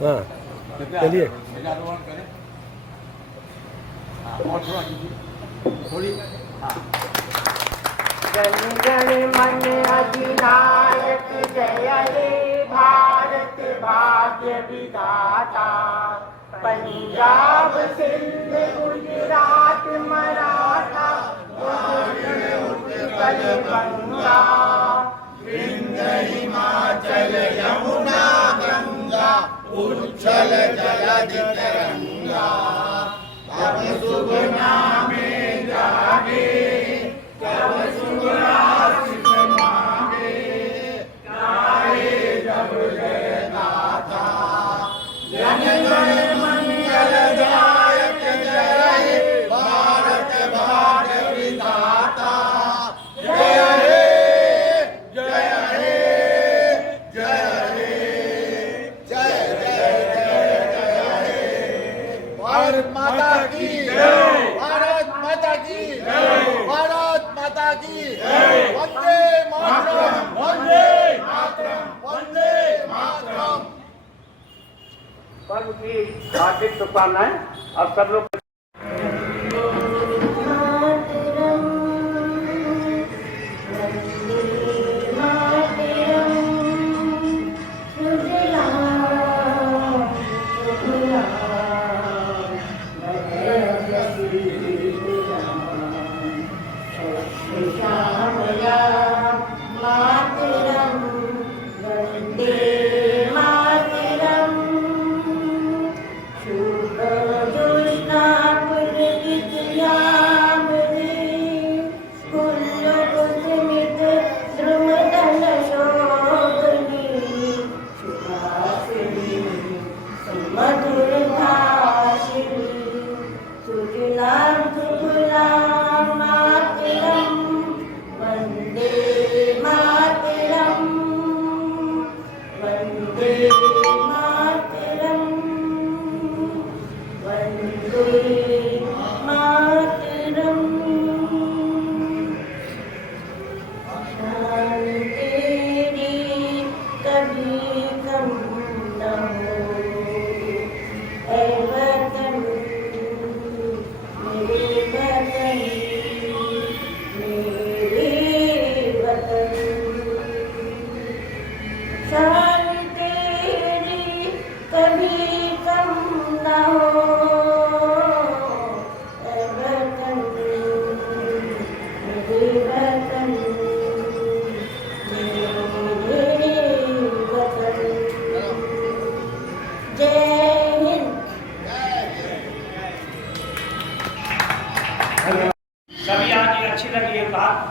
हाँ चलिए जन गण मन अधिनायक जय हे भारत भाग्य विधाता। पंजाब सिंध गुजरात मराठा उत्कल गंगा विंध्य हिमाचल यमुना गंगा उच्छल जलधि तरंगा। तब शुभ नामे जागे तब शुभ आशीष मांगे गाए जब जय गाथा। जन गण मंगल दायक जय हे भारत भाग्य विधाता। जय हे जय हे जय हे जय जय जय हे। भारत माता की जय भारत माता की जय भारत माता की जय। वंदे मातरम वंदे मातरम वंदे मातरम। पर्व की हार्दिक शुभकामनाएं। अब सब लोग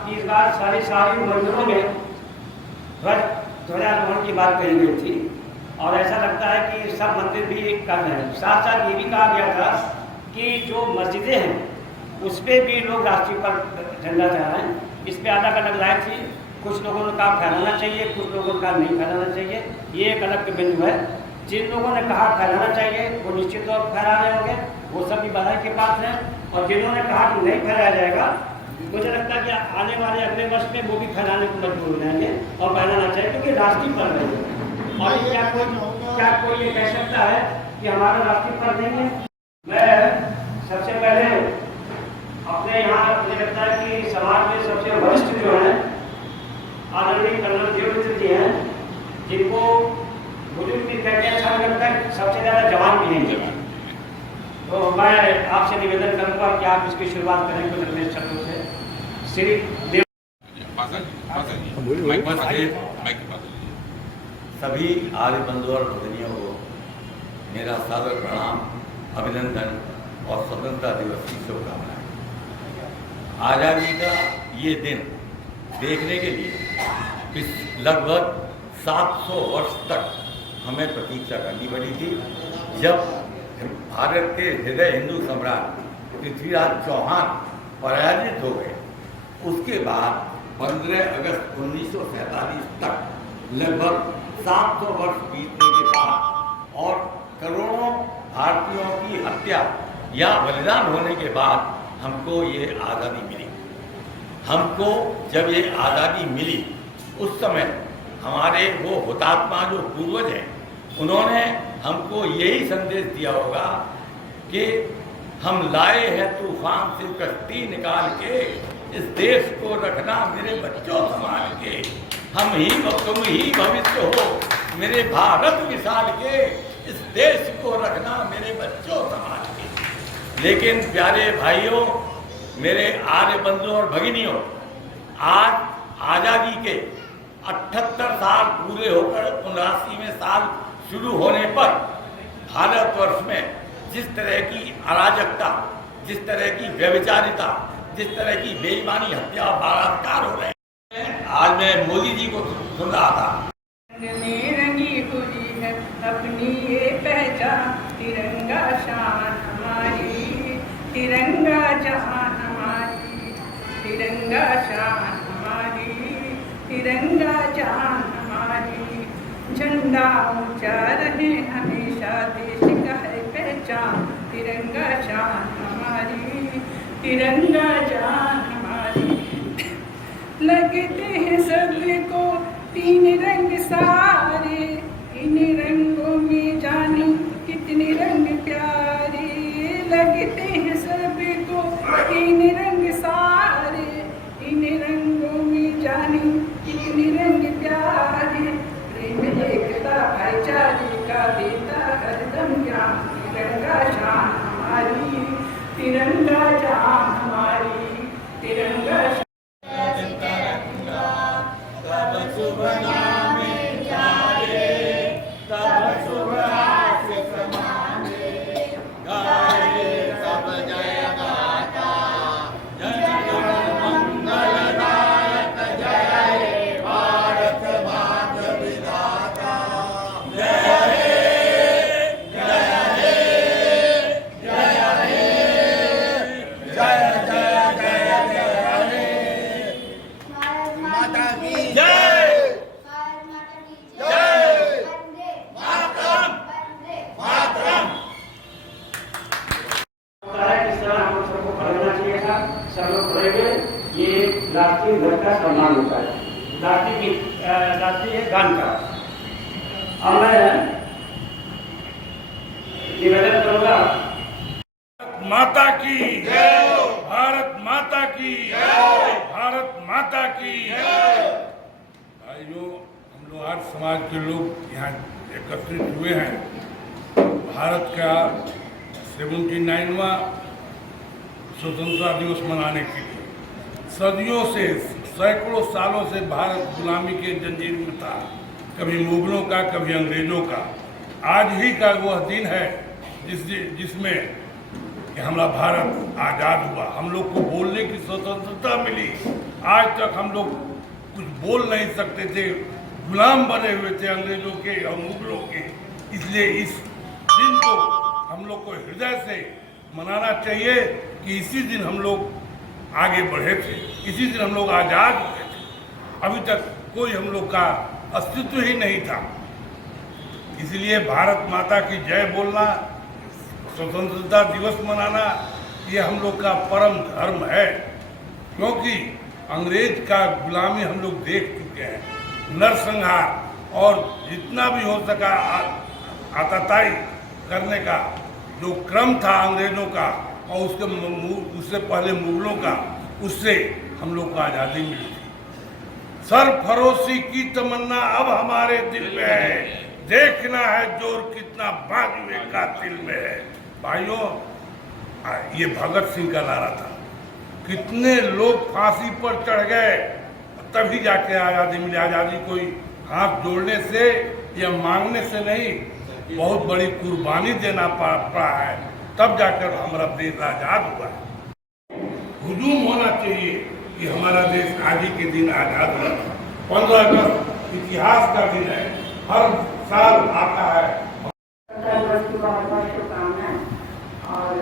इस बार सारी मंदिरों में ध्वजारोहण की बात कही गई थी और ऐसा लगता है कि सब मंदिर भी कर रहे हैं। साथ साथ ये भी कहा गया था कि जो मस्जिदें हैं उस पर भी लोग राष्ट्रीय पर झंडा चढ़ा रहे हैं। इस पर अलग अलग राय थी। कुछ लोगों ने कहा फहराना चाहिए, कुछ लोगों का नहीं फहराना चाहिए। ये एक अलग बिंदु है। जिन लोगों ने कहा फहराना चाहिए वो निश्चित तौर पर फहरा रहे होंगे, वो सभी बधाई के पास हैं। और जिन्होंने कहा कि नहीं फहराया जाएगा, मुझे लगता है कि आने वाले अगले वर्ष में वो भी फैलाने को मजबूर हो जाएंगे और फैलाना चाहिए, क्योंकि राष्ट्रीय पर्व है। और क्या कोई ये कह सकता है कि हमारा राष्ट्रीय पर्व नहीं है? मैं सबसे पहले अपने यहाँ मुझे लगता है कि समाज में सबसे वरिष्ठ जो हैं आदरणीय कर्नल देवमित्र जी हैं, जिनको बुजुर्ग भी कहते हैं, अच्छा लगता है, सबसे ज़्यादा जवान भी हैं। तो मैं आपसे निवेदन करूंगा कि आप इसकी शुरुआत करें कुछ अपने शब्दों से। श्री देव सभी आर्य बंधु और भजनियों को मेरा सादर प्रणाम, अभिनंदन और स्वतंत्रता दिवस की शुभकामनाएं। आज़ादी का ये दिन देखने के लिए लगभग 700 वर्ष तक हमें प्रतीक्षा करनी पड़ी थी। जब भारत के हृदय हिंदू सम्राट पृथ्वीराज चौहान पराजित हो गए, उसके बाद 15 अगस्त 1947 तक लगभग 700 वर्ष बीतने के बाद और करोड़ों भारतीयों की हत्या या बलिदान होने के बाद हमको ये आज़ादी मिली। हमको जब ये आज़ादी मिली उस समय हमारे वो हुतात्मा जो पूर्वज हैं उन्होंने हमको यही संदेश दिया होगा कि हम लाए हैं तूफान से कश्ती निकाल के, इस देश को रखना मेरे बच्चों संभाल के, तुम ही भविष्य हो मेरे भारत विशाल के, इस देश को रखना मेरे बच्चों संभाल के। लेकिन प्यारे भाइयों, मेरे आर्य बंधुओं और भगिनियों, आज आज़ादी के 78 साल पूरे होकर 79वें साल शुरू होने पर भारतवर्ष में जिस तरह की अराजकता, जिस तरह की व्यभिचारिता, जिस तरह की बेईमानी, हत्या और बलात्कार हो रहे हैं, आज मैं मोदी जी को सुन रहा था। रंगी हुई है अपनी ये पहचान, तिरंगा शान हमारी, तिरंगा जहान हमारी, तिरंगा शान हमारी, तिरंगा जान हमारी। झंडा ऊंचा रहे हमेशा, देश का है पहचान, तिरंगा शान हमारी, तिरंगा जान हमारी। लगते हैं सबको तीन रंग सारे, इन रंगों में जाने कितने रंग प्यारे। लगते हैं सबको तीन रंग सारे, इन रंगों में जाने कितने रंग प्यारे। प्रेम एकता भाईचारे का देता हरदम ज्ञान, तिरंगा शान हमारी, तिरंगा जान हमारी, तिरंगा। राष्ट्रीय ध्वज का सम्मान होता है, राष्ट्रीय गान का। अब मैं निवेदन करूंगा, माता की जय, भारत माता की जय, भारत माता की जय। भाइयों, हम लोग आज समाज के लोग यहाँ एकत्रित हुए हैं भारत का 79वां स्वतंत्रता दिवस मनाने के लिए। सदियों से, सैकड़ों सालों से भारत गुलामी के जंजीर में था, कभी मुगलों का, कभी अंग्रेजों का। आज ही का वह दिन है जिसमें कि हमारा भारत आज़ाद हुआ, हम लोग को बोलने की स्वतंत्रता मिली। आज तक हम लोग कुछ बोल नहीं सकते थे, गुलाम बने हुए थे अंग्रेजों के और मुगलों के। इसलिए इस दिन को हम लोग को हृदय से मनाना चाहिए कि इसी दिन हम लोग आगे बढ़े थे, इसी दिन हम लोग आज़ाद हुए थे। अभी तक कोई हम लोग का अस्तित्व ही नहीं था। इसलिए भारत माता की जय बोलना, स्वतंत्रता दिवस मनाना, ये हम लोग का परम धर्म है। क्योंकि अंग्रेज का गुलामी हम लोग देख चुके हैं, नरसंहार और जितना भी हो सका आतताई करने का जो क्रम था अंग्रेजों का, और उससे पहले मुगलों का, उससे हम लोग को आज़ादी मिली थी। सरफरोशी की तमन्ना अब हमारे दिल में है, देखना है जोर कितना बाजुए कातिल में है। भाइयों, ये भगत सिंह का नारा था। कितने लोग फांसी पर चढ़ गए, तभी जाके आज़ादी मिली। आज़ादी कोई हाथ जोड़ने से या मांगने से नहीं, बहुत बड़ी कुर्बानी देना पड़ा है, तब जाकर हमारा देश आज़ाद हुआ है। हुजूम होना चाहिए कि हमारा देश आज ही के दिन आज़ाद हुआ। 15 अगस्त इतिहास का दिन है, हर साल आता है। और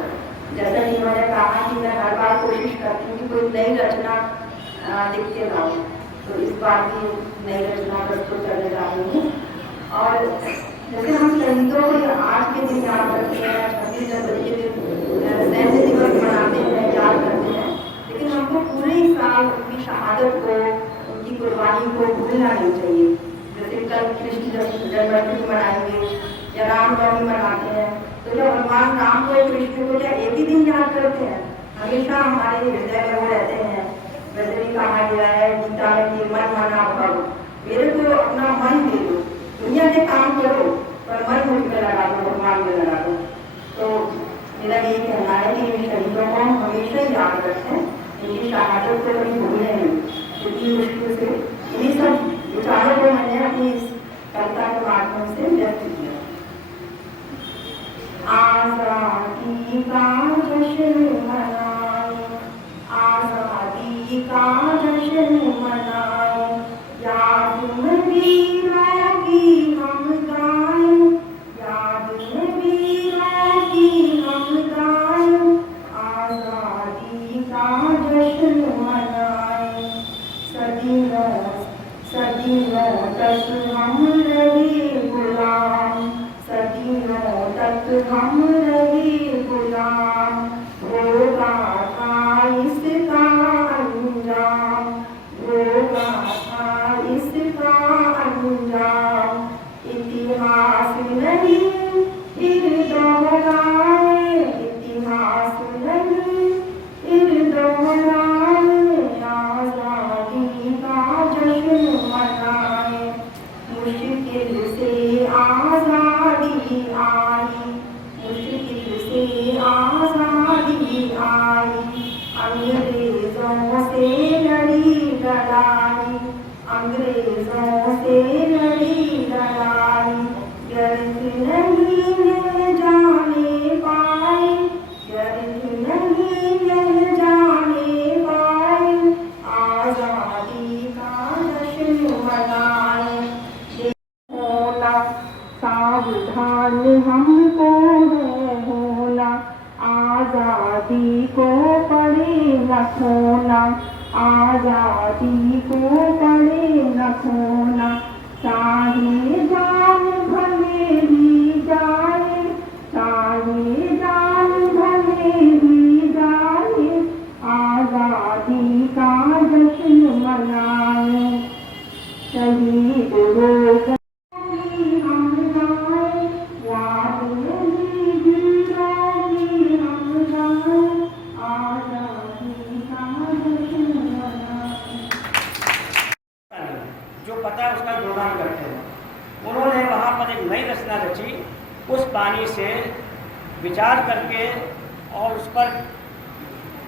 जैसा कि मैंने कहा कि मैं हर बार कोशिश करती हूँ कि कोई नई रचना लिख के लाऊं, तो इस बार भी नई रचना प्रस्तुत करने जा रही हूँ। और जैसे हम शहीदों को आज के दिन याद करते हैं, 26 जनवरी के दिन सैन्य दिवस मनाते हैं, याद करते हैं, लेकिन हमको पूरे साल उनकी शहादत को, उनकी कुर्बानी को भूलना नहीं चाहिए। जैसे कल कृष्ण जन्माष्टमी मनाएंगे या रामनवमी मनाते हैं, तो जब भगवान राम को कृष्ण को क्या एक ही दिन याद करते हैं? हमेशा हमारे हृदय में वो रहते हैं। वैसे भी कहा गया है गीता में कि मन माना भव, मेरे को अपना मन दे दो, दुनिया के काम करो पर मन मुझ में लगा दो, भगवान में लगा दो। तो मेरा यही कहना है कि इन शहीदों को हम हमेशा याद रखें, इनकी शहादत को कभी भूलें नहीं। इतनी मुश्किल से इन्हीं सब विचारों को मैंने अपनी इस कविता के माध्यम से व्यक्त किया। आजादी का जश्न मनाए, आजादी का जश्न मनाए, याद में वीरों की हम गाएं, याद में वीरों की हम गाएं, आजादी का जश्न मनाए। सदियों सदियों तक हम रहे गुलाम, सदियों तक हम रहे गुलाम, होगा था इसका अंजाम, होगा था इसका अंजाम। इतिहास नहीं फिर दोहराए, इतिहास नहीं फिर दोहराए, आजादी का जश्न मनाए। मुश्किल से आजादी आई, मुश्किल से आजादी आई, अंग्रेजों से लड़ी लड़ाई, अंग्रेजों से लड़ी लड़ाई। व्यर्थ नहीं रह जाने पाए, व्यर्थ नहीं रह जाने पाए, आजादी का जश्न मनाए। होना सावधान हमको है होना, आजादी को पड़े न खोना, आजादी को पड़े न खोना। चाहे जान भले ही जाए, चाहे जान भले ही जाए, आजादी का जश्न मनाए। शहीद हो जो पता है उसका गुणगान करते हैं। उन्होंने वहाँ पर एक नई रचना रची, उस पानी से विचार करके और उस पर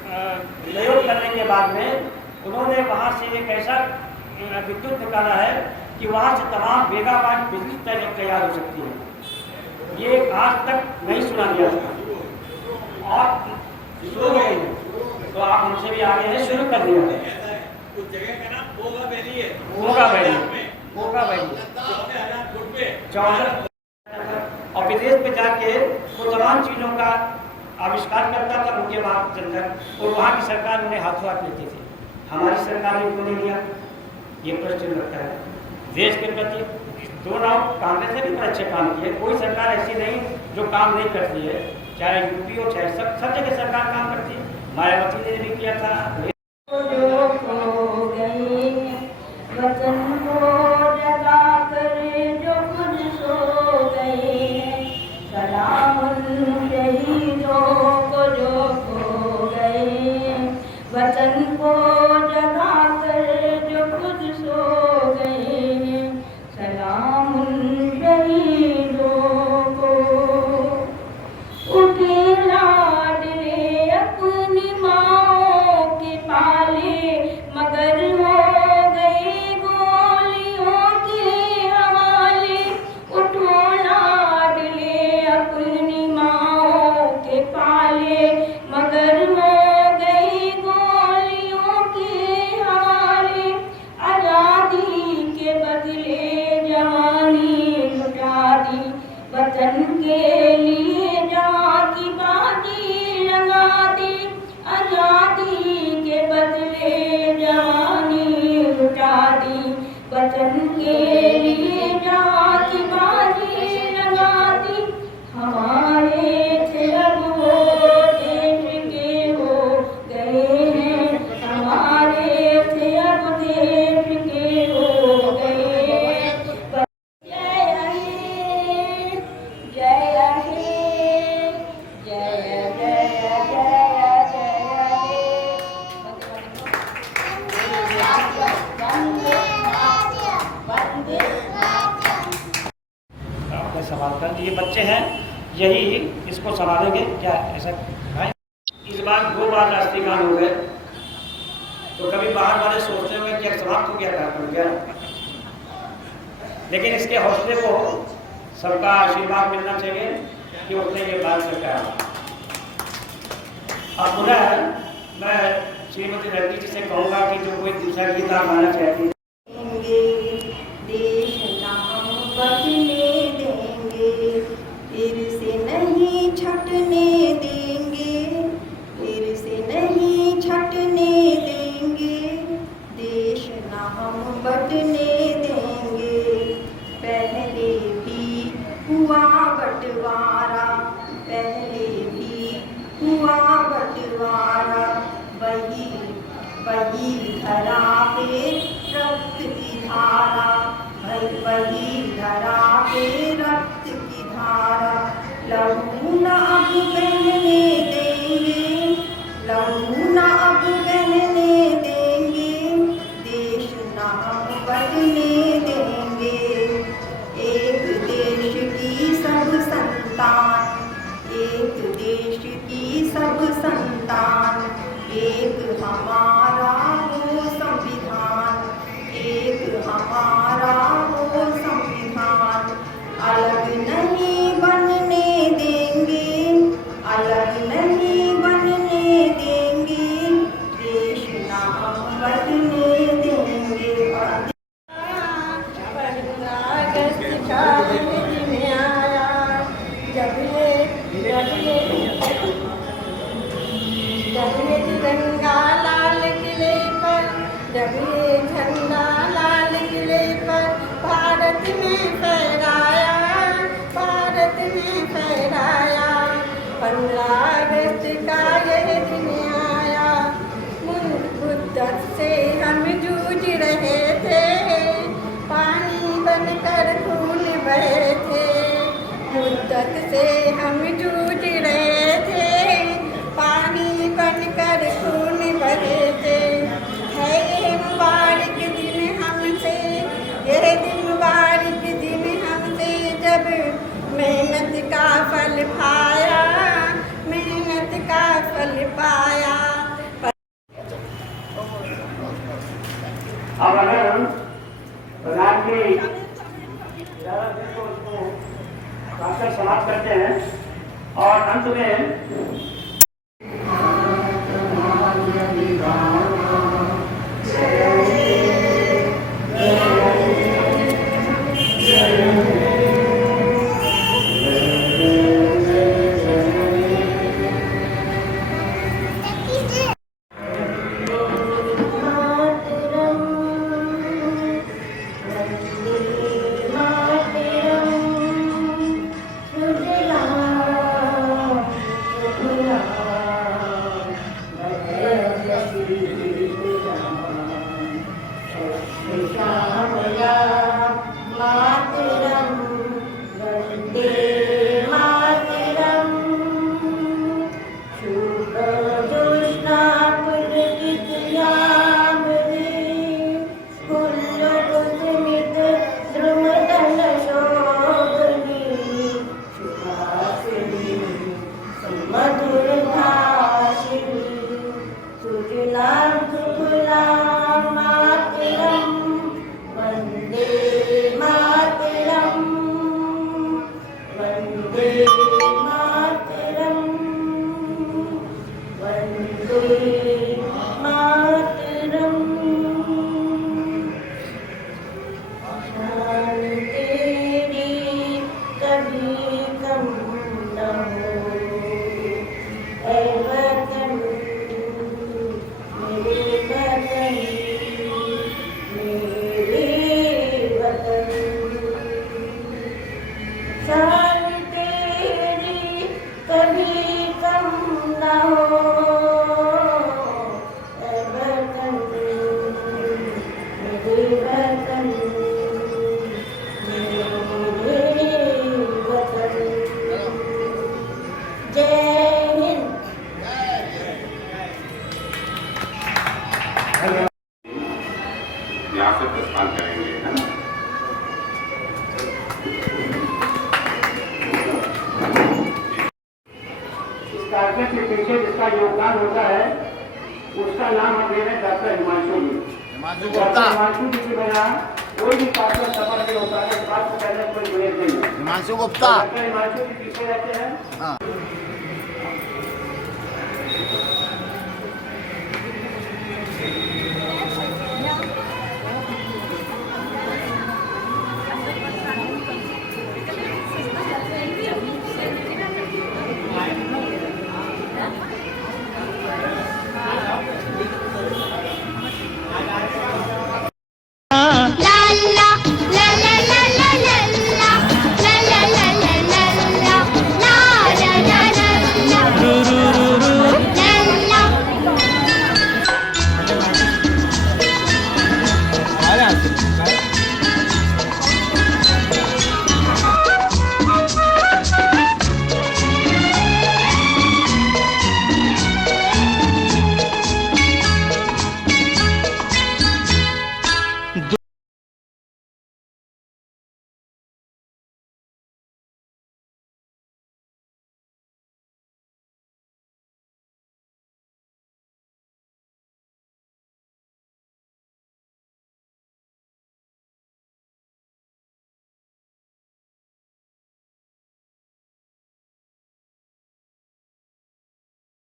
प्रयोग करने के बाद में उन्होंने वहाँ से एक ऐसा विद्युत निकाला है कि वहाँ से तमाम मेगावाट बिजली तैयार हो सकती है। ये आज तक नहीं सुना गया था और शुरू हो गई है, तो आप हमसे भी आगे हैं, शुरू कर दिया है। उस जगह का नाम भोगा वैली है। भोगा वैली, भोगा वैली 14 और विदेश में जाके वो तमाम चीज़ों का आविष्कार करता था उनके बाद चंदन, और वहाँ की सरकार उन्हें हाथों हाथ लेती थी। हमारी सरकार ने क्यों नहीं लिया, ये प्रश्न लगता है। देश के प्रति दोनों कांग्रेस ने भी बड़े अच्छे काम किए, कोई सरकार ऐसी नहीं जो काम नहीं करती है, चाहे यूपी हो चाहे सब जगह सरकार काम करती है। मायावती ने भी किया था। वतन को जगा कर जो खुद सो गए, सलाम उन शहीदों को जो खो गए। वतन को जगा कर जो खुद सो गए, सलाम उन शहीदों को। उठे लाडले अपनी माओ के पाले, मगर हो वतन के लिए जान की बाजी लगा दी, आजादी के बदले जवानी लुटा दी। वतन के लिए जान की बाजी लगा दी, हमारे थे अब वो देश के हो गए हैं, हमारे ये बच्चे हैं यही इसको संभालेंगे क्या ऐसा भाई। इस बार 2 बार राष्ट्रीय गान हो गए, तो कभी बाहर वाले सोचते होंगे क्या समाप्त हो गया कार्यक्रम क्या, लेकिन इसके हौसले को सबका आशीर्वाद मिलना चाहिए कि उसने ये बात करता है। अब पुनः मैं श्रीमती रणजी जी से कहूँगा कि जो कोई दूसरा गीत आप गाना चाहती है। देश नाम बदले देंगे, फिर से नहीं छटने देंगे, फिर से नहीं छटने देंगे, देश नाम बदले देंगे। पहले भी हुआ बंटवारा, पहले भी हुआ बंटवारा, वही धरा पे रक्त की धारा, वही धरा पे रक्त की धारा। लहू न अब बहने देंगे, लहू न अब बहने देंगे, देश न हम बदलने देंगे। एक देश की सब संतान, एक देश की सब संतान, एक हमारा वो संविधान, एक हमारा वो संविधान। अलग नहीं बनने देंगे, अलग नहीं बनने देंगे, देश नाम बदलने देंगे। तिरंगा लाल किले पर, जब ये झंडा लाल किले पर भारत में फहराया, भारत में फहराया। 15 अगस्त का यह दिन आया, मुद्दत से हम जूझ रहे थे, पानी बनकर खून बहे थे। मुद्दत से हम जूझ रहे थे, पानी बनकर खून बहे थे। है ये मुबारक दिन हमसे, यह दिन मुबारक दिन हमसे, जब मेहनत का फल पाया, मेहनत का फल पाया। अब अगर प्रधान जी ज़्यादा देर को उसको समाप्त करते हैं और अंत में रियासत का स्थान करेंगे, है ना। पीछे जिसका योगदान होता है उसका नाम हम दे रहे हैं डॉक्टर हिमांशु जी। डॉक्टर हिमांशु जी के बिना कोई भी कार्य सफल नहीं होता है। इस बात को पहले कोई विरोध नहीं है। हिमांशु गुप्ता। डॉक्टर हिमांशु जी पीछे रहते हैं। हाँ।